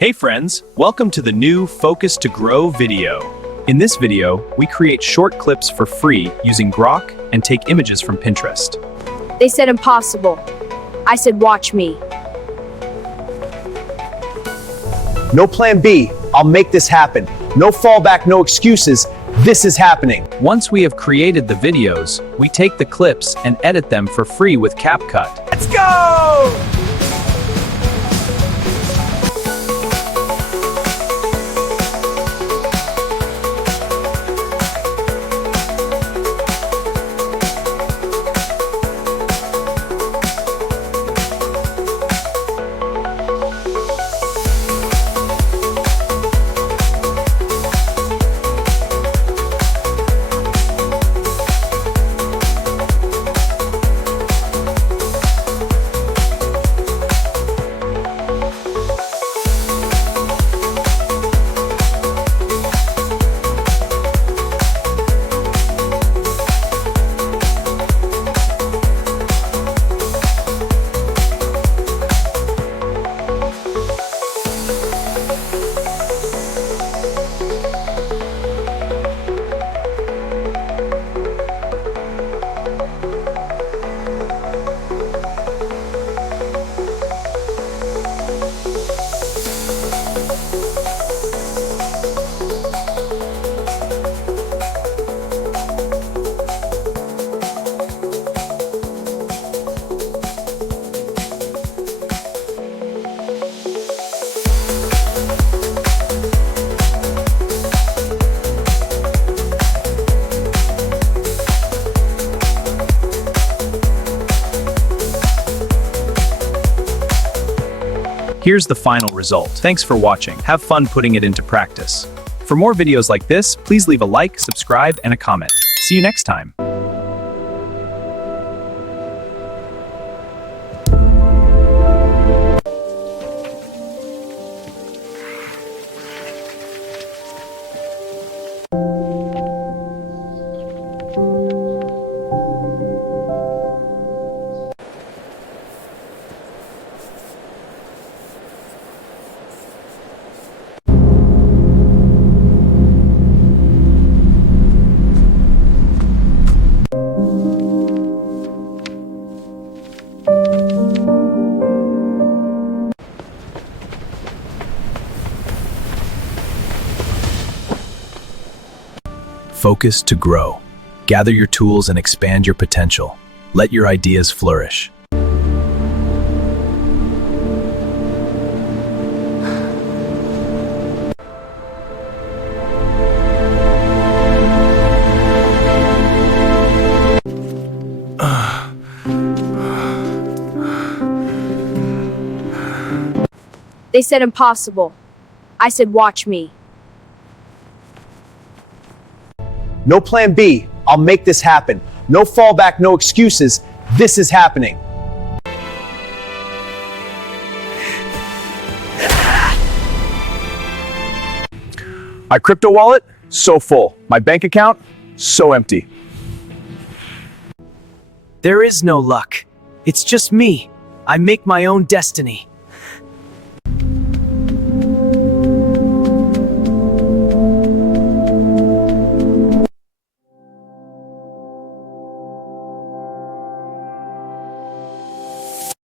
Hey friends, welcome to the new Focus to Grow video. In this video, we create short clips for free using Grok and take images from Pinterest. They said impossible. I said watch me. No plan B. I'll make this happen. No fallback, no excuses. This is happening. Once we have created the videos, we take the clips and edit them for free with CapCut. Let's go! Here's the final result. Thanks for watching. Have fun putting it into practice. For more videos like this, please leave a like, subscribe, and a comment. See you next time. Focus to grow. Gather your tools and expand your potential. Let your ideas flourish. They said impossible. I said watch me. No plan B. I'll make this happen. No fallback, no excuses. This is happening. My crypto wallet, so full. My bank account, so empty. There is no luck. It's just me. I make my own destiny.